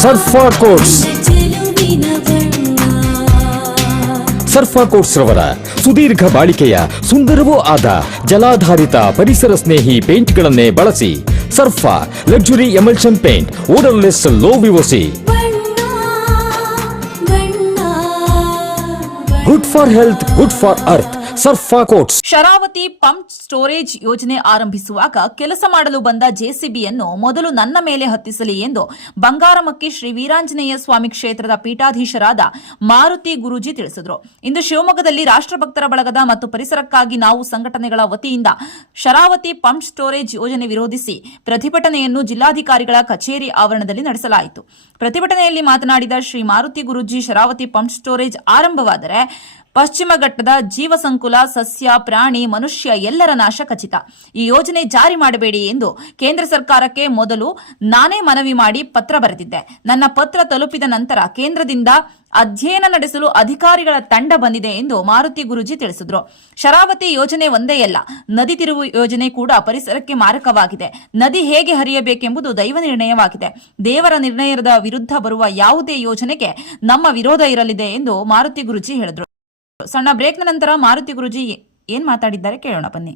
ಬಣ್ಣ ಸರ್ಫಾ ಕೋಟ್ಸ್ ರವರ ಸುದೀರ್ಘ ಬಾಳಿಕೆಯ ಸುಂದರವೂ ಆದ ಜಲಾಧಾರಿತ ಪರಿಸರ ಸ್ನೇಹಿ ಪೇಂಟ್ಗಳನ್ನೇ ಬಳಸಿ ಸರ್ಫಾ luxury emulsion paint odourless low VOC ಬಣ್ಣ ಬಣ್ಣ good for health good for earth Sarfa coats. Sharavathi pump storage ಯೋಜನೆ ಆರಂಭಿಸುವಾಗ ಕೆಲಸ ಮಾಡಲು ಬಂದ ಜೆಸಿಬಿಯನ್ನು ಮೊದಲು ನನ್ನ ಮೇಲೆ ಹತ್ತಿಸಲಿ ಎಂದು ಬಂಗಾರಮಕ್ಕಿ ಶ್ರೀ ವೀರಾಂಜನೇಯ ಸ್ವಾಮಿ ಕ್ಷೇತ್ರದ ಪೀಠಾಧೀಶರಾದ ಮಾರುತಿ ಗುರೂಜಿ ತಿಳಿಸಿದರು. ಇಂದು ಶಿವಮೊಗ್ಗದಲ್ಲಿ ರಾಷ್ಟ್ರಭಕ್ತರ ಬಳಗದ ಮತ್ತು ಪರಿಸರಕ್ಕಾಗಿ ನಾವು ಸಂಘಟನೆಗಳ ವತಿಯಿಂದ ಶರಾವತಿ ಪಂಪ್ ಸ್ಟೋರೇಜ್ ಯೋಜನೆ ವಿರೋಧಿಸಿ ಪ್ರತಿಭಟನೆಯನ್ನು ಜಿಲ್ಲಾಧಿಕಾರಿಗಳ ಕಚೇರಿ ಆವರಣದಲ್ಲಿ ನಡೆಸಲಾಯಿತು. ಪ್ರತಿಭಟನೆಯಲ್ಲಿ ಮಾತನಾಡಿದ ಶ್ರೀ ಮಾರುತಿ ಗುರೂಜಿ, ಶರಾವತಿ ಪಂಪ್ ಸ್ಟೋರೇಜ್ ಆರಂಭವಾದರೆ ಪಶ್ಚಿಮ ಘಟ್ಟದ ಜೀವ ಸಂಕುಲ ಸಸ್ಯ, ಪ್ರಾಣಿ, ಮನುಷ್ಯ ಎಲ್ಲರ ನಾಶ ಖಚಿತ. ಈ ಯೋಜನೆ ಜಾರಿ ಮಾಡಬೇಡಿ ಎಂದು ಕೇಂದ್ರ ಸರ್ಕಾರಕ್ಕೆ ಮೊದಲು ನಾನೇ ಮನವಿ ಮಾಡಿ ಪತ್ರ ಬರೆದಿದ್ದೆ. ನನ್ನ ಪತ್ರ ತಲುಪಿದ ನಂತರ ಕೇಂದ್ರದಿಂದ ಅಧ್ಯಯನ ನಡೆಸಲು ಅಧಿಕಾರಿಗಳ ತಂಡ ಬಂದಿದೆ ಎಂದು ಮಾರುತಿ ಗುರುಜಿ ತಿಳಿಸಿದ್ರು. ಶರಾವತಿ ಯೋಜನೆ ಒಂದೇ ಅಲ್ಲ, ನದಿ ತಿರುವು ಯೋಜನೆ ಕೂಡ ಪರಿಸರಕ್ಕೆ ಮಾರಕವಾಗಿದೆ. ನದಿ ಹೇಗೆ ಹರಿಯಬೇಕೆಂಬುದು ದೈವ ನಿರ್ಣಯವಾಗಿದೆ. ದೇವರ ನಿರ್ಣಯದ ವಿರುದ್ಧ ಬರುವ ಯಾವುದೇ ಯೋಜನೆಗೆ ನಮ್ಮ ವಿರೋಧ ಇರಲಿದೆ ಎಂದು ಮಾರುತಿ ಗುರುಜಿ ಹೇಳಿದ್ರು. ಸಣ್ಣ ಬ್ರೇಕ್ನ ನಂತರ ಮಾರುತಿ ಗುರುಜಿ ಏನ್ ಮಾತಾಡಿದ್ದಾರೆ ಕೇಳೋಣ ಬನ್ನಿ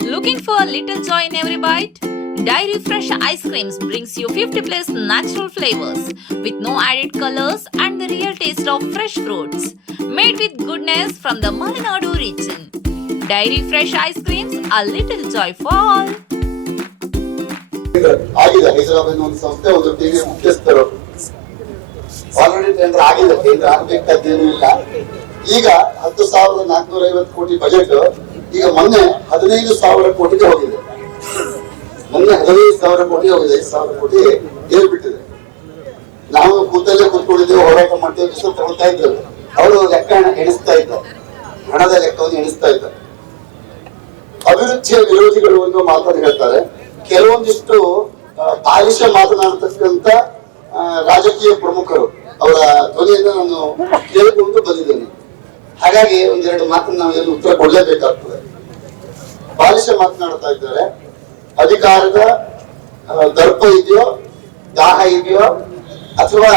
Looking for a little joy in every bite? Dairy Fresh Ice Creams brings you 50 plus natural flavors with no added colors and the real taste of fresh fruits. Made with goodness from the Malenadu region. Dairy Fresh Ice Creams, a little joy for all. ಆಗಿದೆ. ಹೈದರಾಬಾದ್ ಒಂದು ಸಂಸ್ಥೆ TV ಮುಖ್ಯಸ್ಥರು. Already tender ಆಗಿದೆ. ಕೇಂದ್ರ ಆಗ್ಬೇಕಾದ್ದೇನೂ ಇಲ್ಲ. ಈಗ ಹತ್ತು ಸಾವಿರದ ನಾಲ್ಕನೂರ ಐವತ್ತು ಕೋಟಿ ಬಜೆಟ್ ಈಗ ಮೊನ್ನೆ ಹದಿನೈದು ಸಾವಿರ ಕೋಟಿಗೆ ಹೋಗಿದೆ. ಮೊನ್ನೆ ಹದಿನೈದು ಸಾವಿರ ಕೋಟಿ ಹೋಗಿದೆ. ಐದು ಸಾವಿರ ಕೋಟಿ ಏರ್ಬಿಟ್ಟಿದೆ ನಾವು ಕೂತಲ್ಲೇ ಕೂತ್ಕೊಂಡಿದ್ದೇವೆ, ಹೋರಾಟ ಮಾಡ್ತೇವೆ, ಬಿಸಿಲು ತಗೊಳ್ತಾ ಇದ್ದೇವೆ. ಅವರು ಲೆಕ್ಕ ಎಣಿಸ್ತಾ ಇದ್ದಾರೆ ಹಣದ ಲೆಕ್ಕವನ್ನು ಎಣಿಸ್ತಾ ಇದ್ದಾರೆ ಅಭಿವೃದ್ಧಿಯ ವಿರೋಧಿಗಳು ಒಂದು ಮಾತನ್ನು ಹೇಳ್ತಾರೆ. ಕೆಲವೊಂದಿಷ್ಟು ಬಾಲಿಷ ಮಾತನಾಡತಕ್ಕಂತ ರಾಜಕೀಯ ಪ್ರಮುಖರು ಅವರ ಧ್ವನಿಯನ್ನು ನಾನು ಕೇಳಿಕೊಂಡು ಬಂದಿದ್ದೇನೆ. ಹಾಗಾಗಿ ಒಂದೆರಡು ಮಾತನ್ನು ನಾವು ಏನು ಉತ್ತರ ಕೊಡಲೇಬೇಕಾಗ್ತದೆ. ಬಾಲಿಶ ಮಾತನಾಡ್ತಾ ಇದ್ದಾರೆ. ಅಧಿಕಾರದ ದರ್ಪ ಇದೆಯೋ, ದಾಹ ಇದೆಯೋ, ಅಥವಾ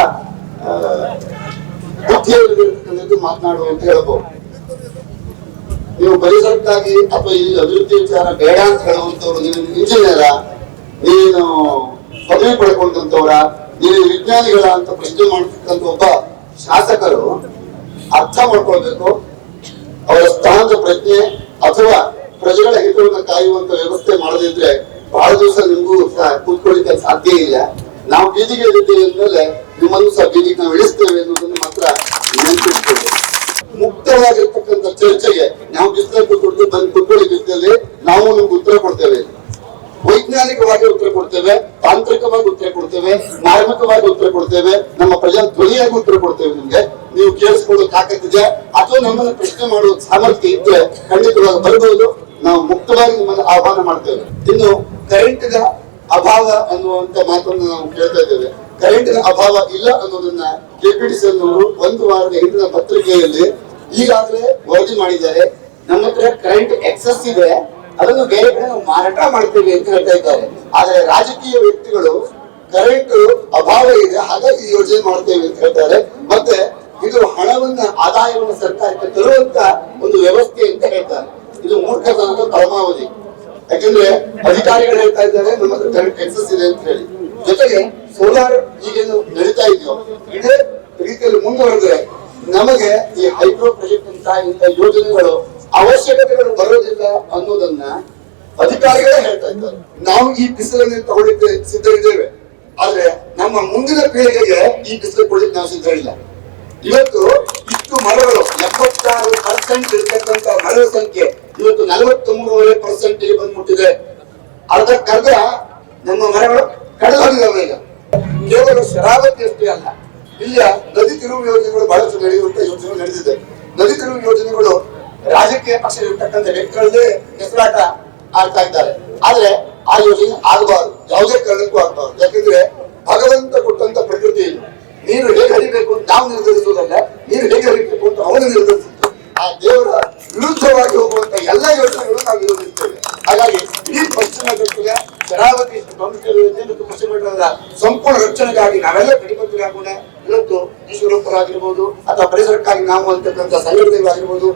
ಬುದ್ಧಿಯಲ್ಲಿ ಮಾತನಾಡುವ ಅಂತ ಹೇಳ್ಬೋದು. ನೀವು ಪರಿಸರಕ್ಕಾಗಿ ಅಥವಾ ಇಲ್ಲಿ ಅಭಿವೃದ್ಧಿ ವಿಚಾರ ಬೇಡ ಅಂತ ಹೇಳುವಂತವ್ರು ನೀನು ಇಂಜಿನಿಯರ ನೀನು ಪದವಿ ಪಡ್ಕೊಂಡಂತವ್ರ ನೀನು ವಿಜ್ಞಾನಿಗಳ ಅಂತ ಪ್ರಶ್ನೆ ಮಾಡ್ತಕ್ಕಂಥ ಒಬ್ಬ ಶಾಸಕರು ಅರ್ಥ ಮಾಡ್ಕೊಳ್ಬೇಕು. ಅವರ ಸ್ಥಾನದ ಪ್ರಜ್ಞೆ ಅಥವಾ ಪ್ರಜೆಗಳ ಹಿತವನ್ನು ಕಾಯುವಂತ ವ್ಯವಸ್ಥೆ ಮಾಡದಿದ್ರೆ ಬಹಳ ದಿವಸ ನಿಮಗೂ ಕೂತ್ಕೊಳ್ಳಿಕ್ಕೆ ಸಾಧ್ಯ ಇಲ್ಲ. ನಾವು ಬೀದಿಗೆ ಇಳಿದ್ದೇವೆ ಅಂದ್ಮೇಲೆ ನಿಮ್ಮನ್ನು ಸಹ ಬೀದಿಗೆ ನಾವು ಇಳಿಸ್ತೇವೆ ಅನ್ನೋದನ್ನು ಮಾತ್ರ ನೆನಪಿಟ್ಕೊಳ್ಳಿ ಮುಕ್ತವಾಗಿರ್ತಕ್ಕಂಥ ಚರ್ಚೆಗೆ ನಾವು ಬಿಸಿಲು ಕೂತ್ಕೊಂಡು ಬಂದು ಕುತ್ಕೊಳ್ಳಿ ಬಿಸಿಲಲ್ಲಿ ನಾವು ನಿಮ್ಗೆ ಉತ್ತರ ಕೊಡ್ತೇವೆ. ವೈಜ್ಞಾನಿಕವಾಗಿ ಉತ್ತರ ಕೊಡ್ತೇವೆ, ತಾಂತ್ರಿಕವಾಗಿ ಉತ್ತರ ಕೊಡ್ತೇವೆ ಮಾರ್ಮಿಕವಾಗಿ ಉತ್ತರ ಕೊಡ್ತೇವೆ, ನಮ್ಮ ಪ್ರಜಾ ಧ್ವನಿಯಾಗಿ ಉತ್ತರ ಕೊಡ್ತೇವೆ ನಿಮ್ಗೆ. ನೀವು ಕೇಳಿಸ್ಕೊಳ್ಳೋ ತಾಕತ್ತಿದೆ ಅಥವಾ ನಮ್ಮನ್ನ ಪ್ರಶ್ನೆ ಮಾಡುವ ಸಾಮರ್ಥ್ಯ ಇದ್ರೆ ಖಂಡಿತವಾಗಿ ಬರಬಹುದು ನಾವು ಮುಕ್ತವಾಗಿ ನಿಮ್ಮನ್ನು ಆಹ್ವಾನ ಮಾಡ್ತೇವೆ. ಇನ್ನು ಕರೆಂಟ್ನ ಅಭಾವ ಅನ್ನುವಂತ ಮಾತನ್ನು ನಾವು ಕೇಳ್ತಾ ಇದ್ದೇವೆ. ಕರೆಂಟಿನ ಅಭಾವ ಇಲ್ಲ ಅನ್ನೋದನ್ನ ಕೆಪಿಡಿಸಿ ಅನ್ನೋರು ಒಂದು ವಾರದ ಹಿಂದಿನ ಪತ್ರಿಕೆಯಲ್ಲಿ ಈಗಾಗಲೇ ವರದಿ ಮಾಡಿದ್ದಾರೆ. ನಮ್ಮ ಹತ್ರ ಕರೆಂಟ್ ಎಕ್ಸಸ್ ಇದೆ. ಅದನ್ನು ಬೇರೆ ಕಡೆ ಮಾರಾಟ ಮಾಡ್ತೀವಿ ಅಂತ ಹೇಳ್ತಾ ಇದ್ದಾರೆ. ಆದ್ರೆ ರಾಜಕೀಯ ವ್ಯಕ್ತಿಗಳು ಕರೆಂಟ್ ಅಭಾವ ಇದೆ ಹಾಗಾಗಿ ಈ ಯೋಜನೆ ಮಾಡ್ತೇವೆ ಅಂತ ಹೇಳ್ತಾರೆ. ಮತ್ತೆ ಇದು ಹಣವನ್ನ, ಆದಾಯವನ್ನು ಸರ್ಕಾರಕ್ಕೆ ತರುವಂತ ಒಂದು ವ್ಯವಸ್ಥೆ ಅಂತ ಹೇಳ್ತಾರೆ. ಇದು ಮೂರ್ಖತನದ ಪರಮಾವಧಿ. ಯಾಕಂದ್ರೆ ಅಧಿಕಾರಿಗಳು ಹೇಳ್ತಾ ಇದ್ದಾರೆ, ನಮ್ಮ ಹತ್ರ ಕರೆಂಟ್ ಎಕ್ಸಸ್ ಇದೆ ಅಂತ ಹೇಳಿ. ಜೊತೆಗೆ ಸೋಲಾರ್ ಈಗೇನು ನಡೀತಾ ಇದೆಯೋ, ಇದೇ ರೀತಿಯಲ್ಲಿ ಮುಂದುವರೆದ್ರೆ ನಮಗೆ ಈ ಹೈಡ್ರೋ ಪ್ರಾಜೆಕ್ಟ್ ಅಂತ ಇಂತ ಯೋಜನೆಗಳು ಅವಶ್ಯಕತೆಗಳು ಬರೋದಿಲ್ಲ ಅನ್ನೋದನ್ನ ಅಧಿಕಾರಿಗಳೇ ಹೇಳ್ತಾ ಇದ್ದಾರೆ. ನಾವು ಈ ಬಿಸಿಲನ್ನು ತಗೊಳ್ಳಿಕ್ಕೆ ಸಿದ್ಧರಿದ್ದೇವೆ ಆದ್ರೆ ನಮ್ಮ ಮುಂದಿನ ಪೀಳಿಗೆಗೆ ಈ ಬಿಸಿಲು ಕೊಡ್ಲಿಕ್ಕೆ ನಾವು ಇಲ್ಲ. ಇವತ್ತು ಇಷ್ಟು ಮರಗಳು ಎಪ್ಪತ್ತಾರು ಪರ್ಸೆಂಟ್ ಇರ್ತಕ್ಕಂತ ಮರಗಳ ಸಂಖ್ಯೆ ಇವತ್ತು ನಲವತ್ತ್ ಮೂರುವರೆ ಪರ್ಸೆಂಟ್ ಬಂದ್ಬಿಟ್ಟಿದೆ. ಅರ್ಧಕ್ಕರ್ಧ ನಮ್ಮ ಮರಗಳು ಕಡಲಾಗಿದ್ದಾವೆ ಈಗ. ಕೇವಲ ಶರಾವತಿ ಅಷ್ಟೇ ಅಲ್ಲ. ಇಲ್ಲಿಯ ನದಿ ತಿರುವು ಯೋಜನೆಗಳು ಬಹಳಷ್ಟು ನಡೆಯುವಂತ ಯೋಜನೆಗಳು ನಡೆದಿದೆ. ನದಿ ತಿರುವು ಯೋಜನೆಗಳು ರಾಜಕೀಯ ಪಕ್ಷ ಇರ್ತಕ್ಕಂಥ ವ್ಯಕ್ತಿಗಳದ್ದೇ ಹೆಸರಾಟ ಆಡ್ತಾ ಇದ್ದಾರೆ. ಆದ್ರೆ ಆ ಯೋಜನೆ ಆಗಬಾರದು. ಯಾವುದೇ ಕಾರಣಕ್ಕೂ ಆಗಬಾರದು. ಯಾಕಂದ್ರೆ ಭಗವಂತ ಕೊಟ್ಟಂತ ಪ್ರಕೃತಿ ನೀರು ಹೇಗೆ ಹರಿಬೇಕು ಅಂತ ನಾವು ನಿರ್ಧರಿಸುವುದಲ್ಲ, ನೀರು ಹೇಗೆ ಹರಿಬೇಕು ಅಂತ ಅವನು ನಿರ್ಧರಿಸುತ್ತೆ ಆ ದೇವರ ವಿರುದ್ಧವಾಗಿ ಹೋಗುವಂತ ಎಲ್ಲ ಯೋಜನೆಗಳು ನಾವು ವಿರೋಧಿಸ್ತೇವೆ ಹಾಗಾಗಿ ಇಡೀ ಪಶ್ಚಿಮ ಘಟ್ಟದ ಶರಾವತಿ ಮತ್ತು ಪಶ್ಚಿಮ ಘಟ್ಟದ ಸಂಪೂರ್ಣ ರಕ್ಷಣೆಗಾಗಿ ನಾವೆಲ್ಲ ಕಟಿಬದ್ಧರಾಗೋಣ ಇವತ್ತು ಈಶ್ವರಪ್ಪರಾಗಿರ್ಬೋದು ಅಥವಾ ಪರಿಸರಕ್ಕಾಗಿ ನಾವು ಅಂತಕ್ಕಂಥ ಸಂಘಟನೆಗಳಾಗಿರ್ಬೋದು